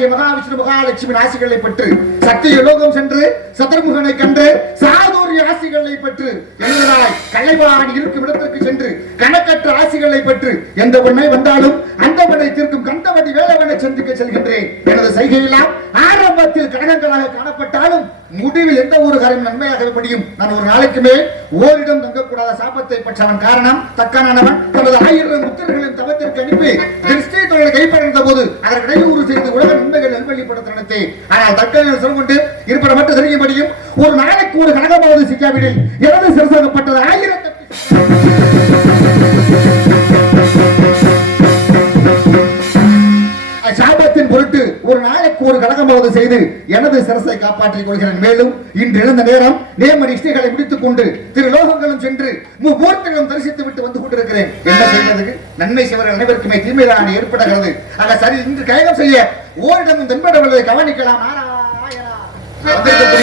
ஆகிய மகாவிஷ்ணு மகாலட்சுமி ராசிகளை பெற்று சக்தி யோகம் சென்று சதுர்முகனை கண்டு சாதூர் ராசிகளை பெற்று எங்களாய் கலைவாரன் இருக்கும் இடத்திற்கு சென்று கணக்கற்ற ராசிகளை பெற்று எந்த உண்மை வந்தாலும் அந்த உன்னை தீர்க்கும் கந்தவடி வேலவனை சந்திக்க செல்கின்றேன். எனது செய்கையெல்லாம் ஆரம்பத்தில் கழகங்களாக காணப்பட்டாலும் முடிவில் எந்த ஒரு காரியம் நன்மையாக முடியும். நான் ஒரு நாளைக்குமே ஓரிடம் தங்கக்கூடாத சாபத்தை பெற்றவன் காரணம் தக்கானவன் தனது ஆயிரம் புத்தர்களின் தவத்திற்கு அனுப்பி திருஷ்டி கைப்பற்றிருந்த போது அதற்கு இடையூறு செய்து உலக நன்மைகள் நல்வழிப்படுத்த நினைத்தேன் ஆனால் தக்கங்கள் சொல்ல கொண்டு இருப்பதை மட்டும் செய்யும்படியும் ஒரு நாளைக்கு ஒரு கனகமாவது சிக்காவிடில் எனது சிறசாகப்பட்டது ஆயிரத்தி பொருட்டு ஒரு நாளைக்கு ஒரு கடகமாவது செய்து எனது சிரசை காப்பாற்றிக் கொள்கிறேன். மேலும் இன்று இழந்த நேரம் நேம நிஷ்டைகளை முடித்துக் கொண்டு திரு லோகங்களும் சென்று முகூர்த்தங்களும் தரிசித்து விட்டு வந்து கொண்டிருக்கிறேன். என்ன செய்வதற்கு? நன்மை செய்வர்கள் அனைவருக்குமே தீமைதான் ஏற்படுகிறது. ஆக சரி இன்று கைகம் செய்ய ஓரிடமும் தென்படவில்லை. கவனிக்கலாம்.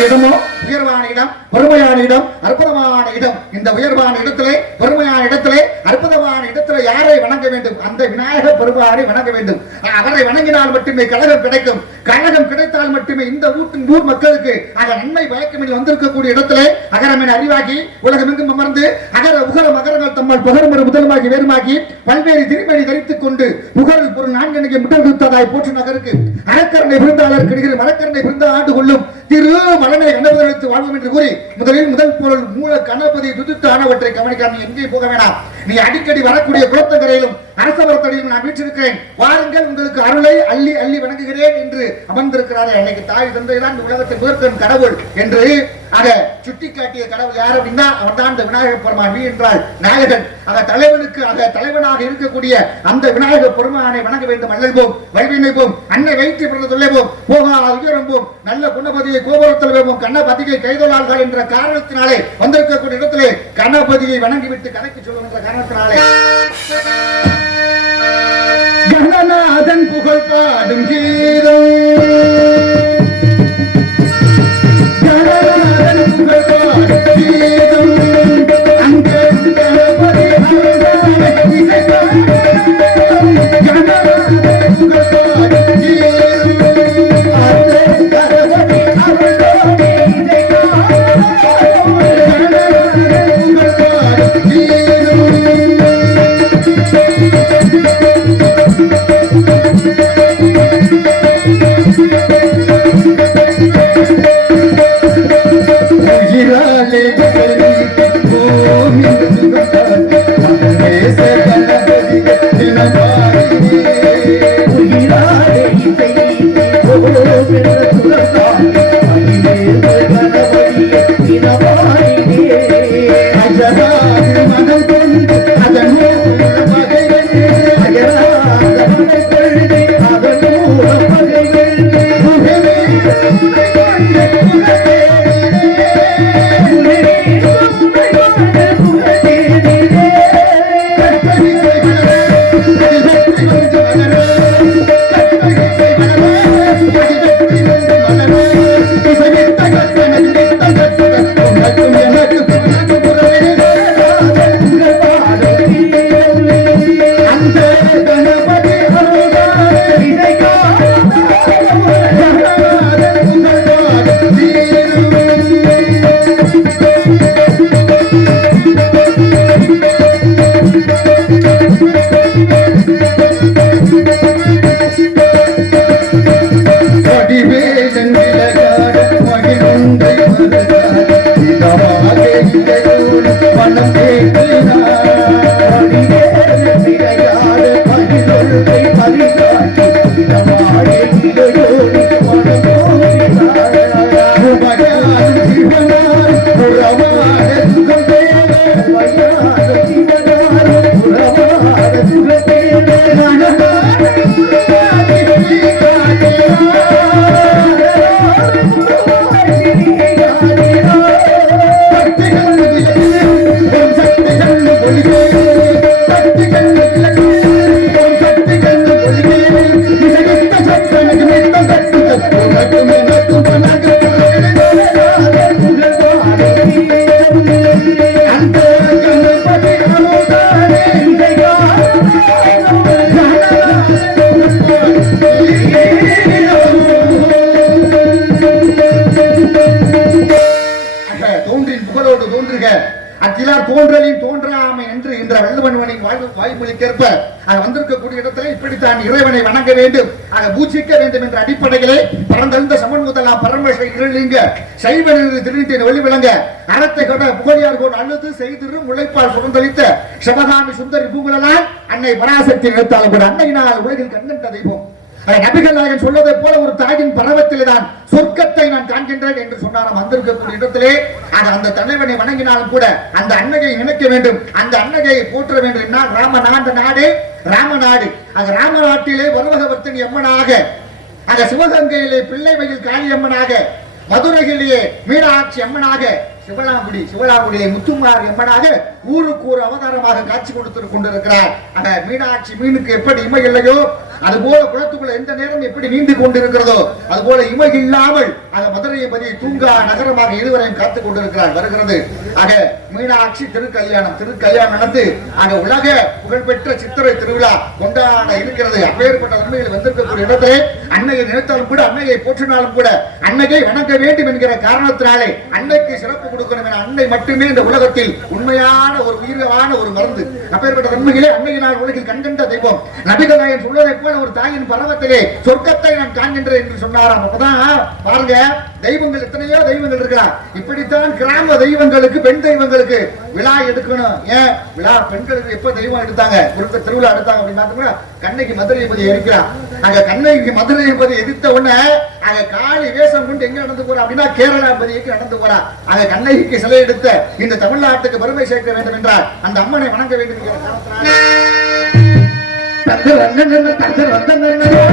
இடமோ உயர்வான இடம் பெருமையான இடம் அற்புதமான இடம். இந்த உயர்வான இடத்திலே பெருமையான இடத்திலே அற்புதமான இடத்திலே யாரை வணங்க வேண்டும்? அந்த விநாயக பெருமானை வணங்க வேண்டும். அவரை வணங்கினால் மட்டுமே கழகம் கிடைக்கும். கழகம் கிடைத்தால் மட்டுமே இந்த ஊட்டின் ஊர் மக்களுக்கு ஆக நன்மை பயக்கமில் வந்திருக்கக்கூடிய இடத்துல அகரமென அறிவாகி உலகமெங்கும் அமர்ந்து அகர உகர மகரங்கள் தம்மால் புகரமறு முதலமாகி வேறுமாகி பல்வேறு திருமணி தரித்துக் கொண்டு புகழ் ஒரு நான்கணிக்கு முட்டெடுத்ததாய் போற்று நகருக்கு. அறக்கரணை விருந்தாளர் கிடைக்கிற மரக்கரணை விருந்த ஆண்டு கொள்ளும் திரு மலனை கணபதி வாழ்வோம் என்று கூறி முதலில் முதல் பொருள் மூல கணபதி துதித்து ஆனவற்றை கவனிக்காமல் எங்கே போக வேணாம். நீ அடிக்கடி வரக்கூடிய குளத்தங்கரையிலும் அரசவரத்தடியிலும் நான் வீற்றிருக்கிறேன். வாருங்கள் உங்களுக்கு அருளை அள்ளி அள்ளி வணங்குகிறேன் என்று அமர்ந்திருக்கிறாரே அன்னைக்கு தாய் தந்தைதான் இந்த உலகத்தை முதற்கண் கடவுள் என்று ஆக சுட்டி காட்டிய கடவுள் யார் அப்படின்னா அவன் தான் இந்த விநாயகர் பெருமான். நீ என்றால் நாயகன். அந்த தலைவனுக்கு அந்த தலைவனாக இருக்கக்கூடிய அந்த விநாயக பெருமானை வணங்க வேண்டும் அல்லல்போம் வழிவினைப்போம் அன்னை வைத்து பிறந்த தொல்லைப்போம் போகா உயரம்போம் நல்ல குணபதியை கோபுரத்தில் வேவோம் கண்ணபதியை கைதொழார்கள் என்ற காரணத்தினாலே வந்திருக்கக்கூடிய இடத்திலே கணபதியை வணங்கிவிட்டு கதைக்கு சொல்லும் என்ற காரணத்தினாலே. கணநாயகனே புகழ் பாடும் கீதம். கணநாதன் புகழ் பாடும் கீதம். அந்த கணபதி புகழோடு தோன்றுக. அக்கிலார் தோன்றலின் தோன்றாமை என்று என்ற வள்ளுவன்வனின் வாழ்வு வாய்மொழிக்கேற்ப அது வந்திருக்கக்கூடிய இடத்துல இப்படித்தான் இறைவனை வணங்க வேண்டும். பூஜிக்க வேண்டும் என்ற அடிப்படையிலே பரந்தெழுந்த சமன் முதலாம் பரமேஸ்வர இருளிங்க சைவ திருநீட்டின் ஒளி விளங்க அறத்தை கொண்ட புகழியார் கொண்டு அழுது செய்திரு உழைப்பால் சுகந்தளித்த சிவகாமி சுந்தரி பூங்குழலால் அன்னை பராசக்தி நினைத்தாலும் கூட அன்னையினால் உலகில் கண்கண்ட தெய்வம். நபிகள் நாயகன் சொல்வதை போல ஒரு தாயின் பரவத்திலே தான் சொர்க்கத்தை நான் காண்கின்றேன் என்று சொன்னாராம் வந்திருக்கக்கூடிய இடத்திலே அந்த தலைவனை வணங்கினாலும் கூட அந்த அன்னையை நினைக்க வேண்டும் அந்த அன்னையை போற்ற வேண்டும். என்றால் ராம நாடு நாடு ராமநாடு. அந்த ராமநாட்டிலே வருவகவர்த்தனி அம்மனாக அந்த சிவகங்கையிலே பிள்ளை வயல் காளியம்மனாக மதுரையிலேயே மீனாட்சி அம்மனாக சிவலாங்குடி சிவலாங்குடியை முத்துமார் எம்மனாக ஊருக்கு ஒரு அவதாரமாக காட்சி கொடுத்து கொண்டிருக்கிறார். அந்த மீனாட்சி மீனுக்கு எப்படி இமை இல்லையோ அது போல குளத்துக்குள்ள எந்த நேரம் எப்படி நீண்டு கொண்டிருக்கிறதோ அதுபோல இமை இல்லாமல் அந்த மதுரையை பதி தூங்கா நகரமாக இருவரையும் காத்துக் கொண்டிருக்கிறார். வருகிறது. ஆக மீனாட்சி திருக்கல்யாணம் திருக்கல்யாணம் நடந்து ஆக உலக புகழ்பெற்ற சித்திரை திருவிழா கொண்டாட இருக்கிறது. அப்பேற்பட்ட உண்மையில் வந்திருக்கக்கூடிய இடத்திலே அன்னையை நினைத்தாலும் கூட அன்னையை போற்றினாலும் கூட அன்னையை வணங்க வேண்டும் என்கிற காரணத்தினாலே அன்னைக்கு சிறப்பு கொடுக்கணும் என அன்னை மட்டுமே இந்த உலகத்தில் உண்மையான ஒரு உயிரான ஒரு மருந்து. அப்பேற்பட்ட உண்மையிலே அன்னையினால் உலகில் கண்கண்ட தெய்வம். நபிகள் நாயன் சொல்வதை போல ஒரு தாயின் பரவத்திலே சொர்க்கத்தை நான் காண்கின்றேன் என்று சொன்னாராம். அப்பதான் பாருங்க தெய்வங்கள் எத்தனையோ தெய்வங்கள் இருக்கலாம் இப்படித்தான் கிராம தெய்வங்களுக்கு பெண் தெய்வங்களுக்கு விழா எடுக்கணும். ஏன்? விழா பெண்களுக்கு எப்ப தெய்வம் எடுத்தாங்க? குறிப்பிட்ட திருவிழா எடுத்தாங்க அப்படின்னு பார்த்தோம்னா கண்ணைக்கு மதுரைபதி இருக்கிறான் அங்க கண்ணைக்கு மதுரைபதி எதிர்த்த உடனே அங்க காளி வேஷம் கொண்டு எங்க நடந்து போறா அப்படின்னா கேரளா பதிக்கு நடந்து போறா. அங்க கண்ணைக்கு சிலை எடுத்த இந்த தமிழ்நாட்டுக்கு பெருமை சேர்க்க வேண்டும் என்றால் அந்த அம்மனை வணங்க வேண்டும் என்கிற வந்த தந்தர் வந்த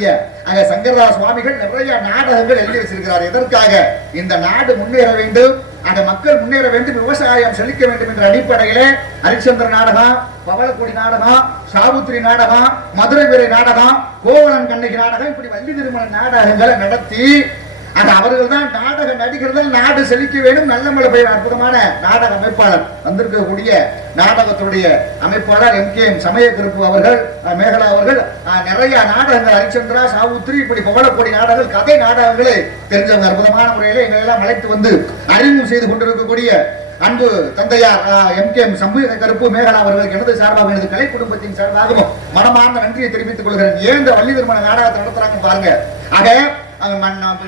தெய்வத்தெல்லாம் அங்க சங்கரதா சுவாமிகள் நிறைய நாடகங்கள் எழுதி வச்சிருக்கிறார். எதற்காக? இந்த நாடு முன்னேற வேண்டும். அந்த மக்கள் முன்னேற வேண்டும். விவசாயம் செழிக்க வேண்டும் என்ற அடிப்படையில ஹரிச்சந்திர நாடகம் பவளக்குடி நாடகம் சாவுத்திரி நாடகம் மதுரை வீரை நாடகம் கோவலன் கண்ணகி நாடகம் இப்படி வள்ளி திருமண நாடகங்களை நடத்தி அது அவர்கள் தான் நாடக நடிகர்கள் நாடு செழிக்க வேண்டும். நல்ல மழை பெய்யும் அற்புதமான நாடக அமைப்பாளர் வந்திருக்கக்கூடிய நாடகத்துடைய அமைப்பாளர் எம் கே எம் சமயக்கருப்பு அவர்கள் மேகலா அவர்கள் நிறைய நாடகங்கள் ஹரிச்சந்திரா சாவுத்திரி இப்படி பவளக்கோடி நாடகங்கள் கதை நாடகங்களை தெரிஞ்சவங்க அற்புதமான முறையில எங்களை எல்லாம் அழைத்து வந்து அறிமுகம் செய்து கொண்டிருக்கக்கூடிய அன்பு தந்தையார் எம் கே எம் சமூக கருப்பு மேகலா அவர்களுக்கு எனது சார்பாக எனது கலை குடும்பத்தின் சார்பாகவும் மனமார்ந்த நன்றியை தெரிவித்துக் கொள்கிறேன். ஏன் இந்த வள்ளி திருமண நாடகத்தை நடத்துறாங்கன்னு பாருங்க. ஆக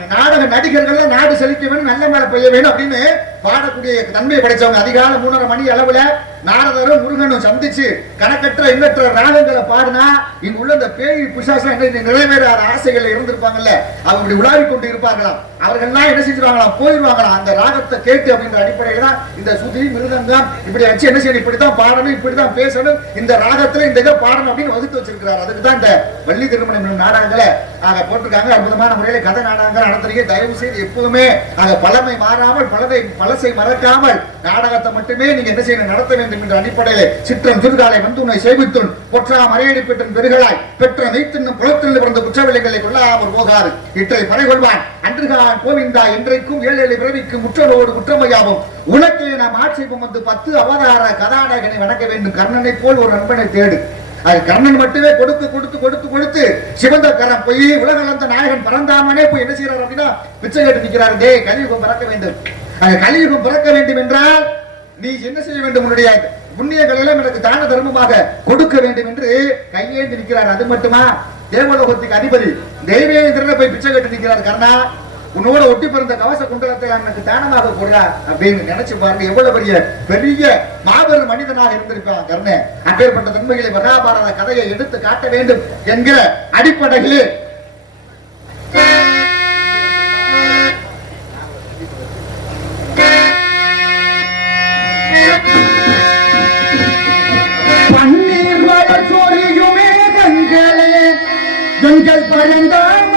நாடக நடிகர்கள் நாடு செழிக்க வேணும் நல்ல மழை பெய்ய வேணும் அப்படின்னு பாடக்கூடிய தன்மை படைச்சவங்க அதிகாலை மூணரை மணி அளவுல நாரதரும் முருகனும் சந்திச்சு கணக்கற்ற எண்ணற்ற ராகங்களை பாடினா இங்க உள்ள இந்த பேய் பிசாசம் என்ன நிறைவேறாத ஆசைகள் இருந்திருப்பாங்கல்ல அவங்க இப்படி கொண்டு இருப்பாங்களாம். அவர்கள்லாம் என்ன செஞ்சிருவாங்களாம்? போயிருவாங்களாம். அந்த ராகத்தை கேட்டு அப்படின்ற அடிப்படையில தான் இந்த சுதி மிருதங்கம் இப்படி வச்சு என்ன செய்யணும்? இப்படித்தான் பாடணும் இப்படித்தான் பேசணும். இந்த ராகத்துல இந்த இதை பாடணும் அப்படின்னு வகுத்து வச்சிருக்கிறார். அதுக்கு தான் இந்த வள்ளி திருமணம் நாடகங்களை ஆக போட்டிருக்காங்க. அற்புதமான முறையில கதை நாடகங்கள் நடத்துறீங்க. தயவு செய்து எப்போதுமே ஆக பழமை மாறாமல் பலதை அரசை மறக்காமல் நாடகத்தை மட்டுமே நீங்க என்ன செய்யணும் நடத்த வேண்டும் என்ற அடிப்படையிலே சிற்றம் திருகாலை வந்து உன்னை சேவித்துள் பொற்றா மறையடி பெற்றும் பெருகளாய் பெற்ற மெய்த்தின்னும் குளத்தில் பிறந்த குற்றவில்லைகளை கொள்ளாமல் போகாது. இற்றை பறை கொள்வான் அன்றுகான் கோவிந்தா இன்றைக்கும் ஏழு ஏழு பிறவிக்கும் முற்றலோடு குற்றமையாவும் உனக்கே நாம் ஆட்சேபம் வந்து பத்து அவதார கதாநாயகனை வணங்க வேண்டும். கர்ணனை போல் ஒரு நண்பனை தேடு. அது கர்ணன் மட்டுமே கொடுத்து கொடுத்து கொடுத்து கொடுத்து சிவந்த கரம் போய் உலகளந்த நாயகன் பறந்தாமனே போய் என்ன செய்யறாரு அப்படின்னா பிச்சை கேட்டு நிக்கிறாரு டே கலியுகம் பறக்க வேண்டும். அது கலியுகம் பிறக்க வேண்டும் என்றால் நீ என்ன செய்ய வேண்டும் உன்னுடைய புண்ணியங்கள் எல்லாம் எனக்கு தான தர்மமாக கொடுக்க வேண்டும் என்று கையேந்தி நிற்கிறார். அது மட்டுமா? தேவலோகத்துக்கு அதிபதி தெய்வேந்திரனை போய் பிச்சை கட்டு நிற்கிறார். கர்ணா உன்னோட ஒட்டி பிறந்த கவச குண்டலத்தை எனக்கு தானமாக கொடுறா அப்படின்னு நினைச்சு பாருங்க. எவ்வளவு பெரிய பெரிய மாபெரும் மனிதனாக இருந்திருப்பான் கர்ணன் அப்பேற்பட்ட தன்மைகளை மகாபாரத கதையை எடுத்து காட்ட வேண்டும் என்கிற அடிப்படையில். எங்கள்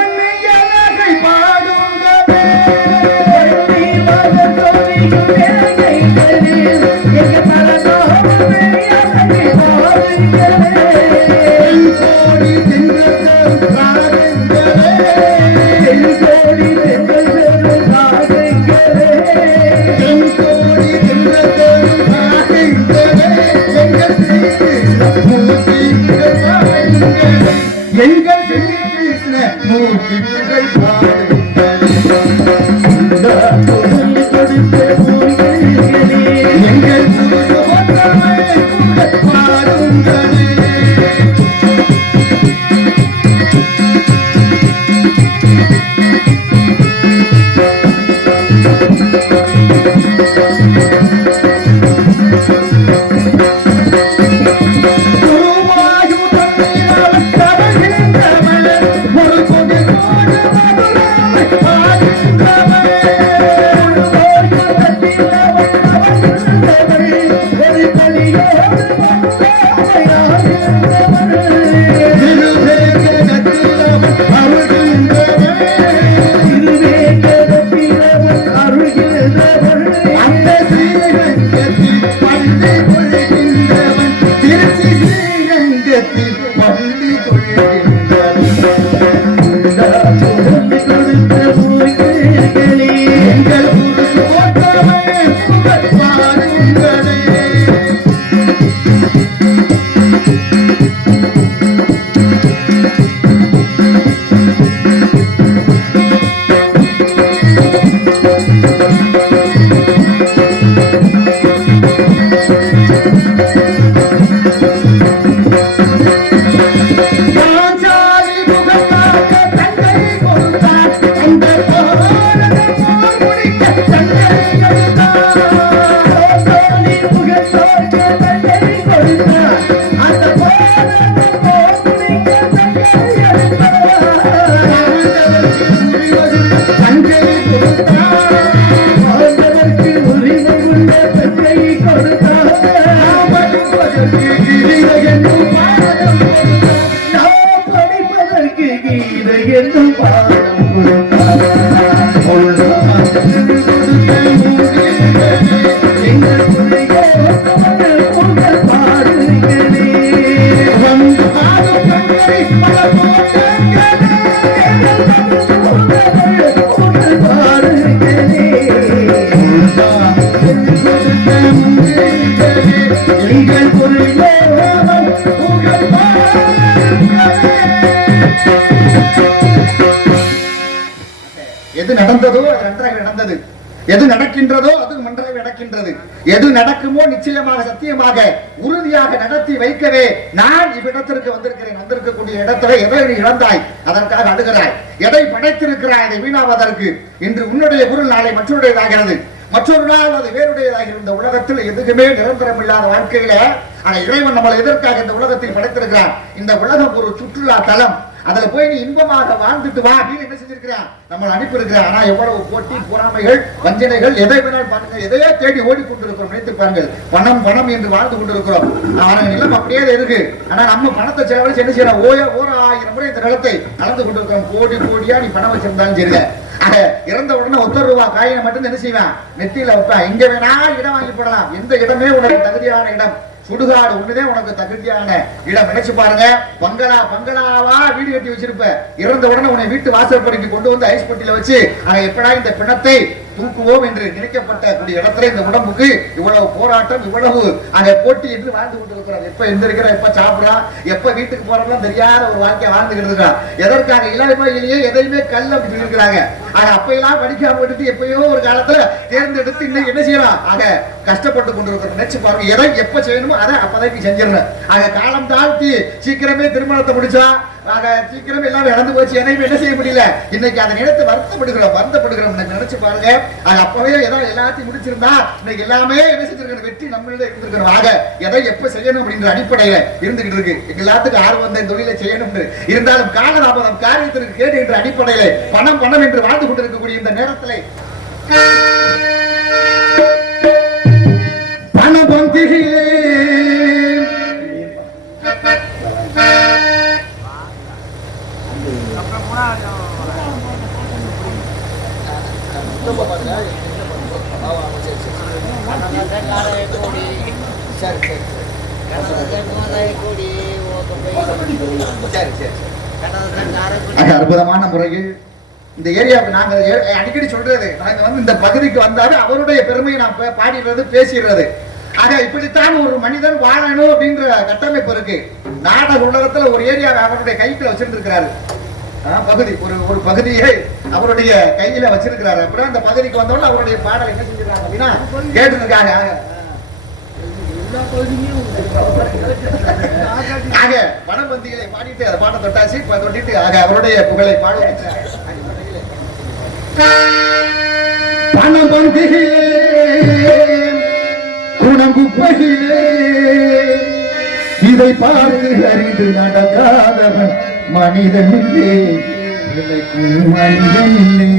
Thank you. நடந்தது. எது நடக்கின்றதோ அது நன்றாக நடக்கின்றது. எது நடக்குமோ நிச்சயமாக சத்தியமாக உறுதியாக நடத்தி வைக்கவே நான் இவ்விடத்திற்கு வந்திருக்கிறேன். வந்திருக்கக்கூடிய இடத்துல எதை நீ இழந்தாய்? அதற்காக அழுகிறாய். எதை படைத்திருக்கிறாய்? அதை வீணாவதற்கு. இன்று உன்னுடைய பொருள் நாளை மற்றொருடையதாகிறது. மற்றொரு நாள் அது வேறுடையதாக இருந்த உலகத்தில் எதுக்குமே நிரந்தரம் இல்லாத வாழ்க்கையில ஆனா இறைவன் நம்மளை எதற்காக இந்த உலகத்தில் படைத்திருக்கிறான்? இந்த உலகம் ஒரு சுற்றுலா தலம். அதுல போய் நீ இன்பமாக வாழ்ந்துட்டு வா. அப்படின்னு என்ன செஞ்சிருக்கிறான் நம்மளை அனுப்பியிருக்கிறான் ஆனா எவ்வளவு போட்டி பொறாமைகள் வஞ்சனைகள் எதை வேணாலும் பாருங்க எதையோ தேடி ஓடி கொண்டிருக்கிறோம் நினைத்து பாருங்கள். பணம் பணம் என்று வாழ்ந்து கொண்டிருக்கிறோம். ஆனா நிலம் அப்படியே இருக்கு. ஆனா நம்ம பணத்தை செலவழிச்சு என்ன செய்யறோம் ஓய ஓர ஆயிரம் முறை இந்த நிலத்தை நடந்து கொண்டிருக்கிறோம். கோடி கோடியா நீ பணம் வச்சிருந்தாலும் சரியில்லை. இறந்த உடனே ஒத்த ரூபா காயினை மட்டும் என்ன செய்வேன்? நெத்தியில வைப்பேன். எங்க வேணா இடம் வாங்கி போடலாம். எந்த இடமே உனக்கு தகுதியான இடம் சுடுகாடு ஒண்ணுதே உனக்கு தகுதியான இடம். நினைச்சு பாருங்க. பங்களா பங்களாவா வீடு கட்டி வச்சிருப்ப. இறந்த உடனே உன்னை வீட்டு வாசல் படிக்கு கொண்டு வந்து ஐஸ் பட்டியில வச்சு எப்படா இந்த பிணத்தை தூக்குவோம் என்று நினைக்கப்பட்ட கூடிய இடத்துல இந்த உடம்புக்கு இவ்வளவு போராட்டம் இவ்வளவு அங்க போட்டி என்று வாழ்ந்து கொண்டிருக்கிறார். எப்ப எந்திரிக்கிற எப்ப சாப்பிடுறான் எப்ப வீட்டுக்கு போறோம்லாம் தெரியாத ஒரு வாழ்க்கை வாழ்ந்துகிட்டு இருக்கான் எதற்காக? இளமையிலேயே எதையுமே கல் அப்படி சொல்லியிருக்கிறாங்க ஆக அப்ப எல்லாம் படிக்காம விட்டுட்டு எப்பயோ ஒரு காலத்துல தேர்ந்தெடுத்து இன்னைக்கு என்ன செய்யலாம்? ஆக கஷ்டப்பட்டு கொண்டிருக்கிறோம். நினைச்சு பாருங்க எதை எப்ப செய்யணுமோ அதை அப்பதைக்கு செஞ்சிடணும். ஆக காலம் தாழ்த்தி சீக்கிரமே திருமணத்தை முடிச்சா சீக்கிரம் எல்லாம் இறந்து போச்சு. எதையும் என்ன செய்ய முடியல? இன்னைக்கு அதை நினைத்து வருத்தப்படுகிறோம் வருத்தப்படுகிறோம் இன்னைக்கு நினைச்சு பாருங்க. அது அப்பவே ஏதாவது எல்லாத்தையும் முடிச்சிருந்தா இன்னைக்கு எல்லாமே என்ன செஞ்சிருக்கிற வெற்றி நம்மள இருந்திருக்கிறோம் ஆக எதை எப்ப செய்யணும் அப்படின்ற அடிப்படையில இருந்துகிட்டு இருக்கு. எங்க எல்லாத்துக்கும் ஆர்வம் வந்த இந்த தொழிலை செய்யணும் இருந்தாலும் காலதாமதம் காரியத்திற்கு கேடு என்ற அடிப்படையில பணம் பணம் என்று வாழ்ந்து கொண்டிருக்கக்கூடிய இந்த நேரத்தில் பண பந்திகளே அது அற்புதமான முறையில் இந்த ஏரியாவுக்கு நாங்கள் அடிக்கடி சொல்றது. நாங்கள் வந்து இந்த பகுதிக்கு வந்தாலும் அவருடைய பெருமையை நான் பாடிடுறது பேசிடுறது. ஆக இப்படித்தான் ஒரு மனிதன் வாழணும் அப்படின்ற கட்டமைப்பு இருக்கு. நாடக உலகத்துல ஒரு ஏரியாவை அவருடைய கைக்குள்ள வச்சிருந்திருக்கிறாரு. பகுதி. ஒரு ஒரு பகுதியை அவருடைய கையில வச்சிருக்கிறாரு. அப்புறம் அந்த பகுதிக்கு வந்தோடனே அவருடைய பாடல் என்ன செஞ்சிருக்காங்க அப்படின்னா கேட்டதுக்காக ஆக வனபந்திகளை பாடிட்டு அதை பாட தொட்டாச்சு இப்ப தொட்டிட்டு ஆக அவருடைய புகழை பாடுகின்ற பணபந்திகளே குணங்குப்பையிலே இதை பார்த்து அறிந்து நடக்காதவன் மனிதன் இல்லை விலைக்கும் மனிதன் இல்லை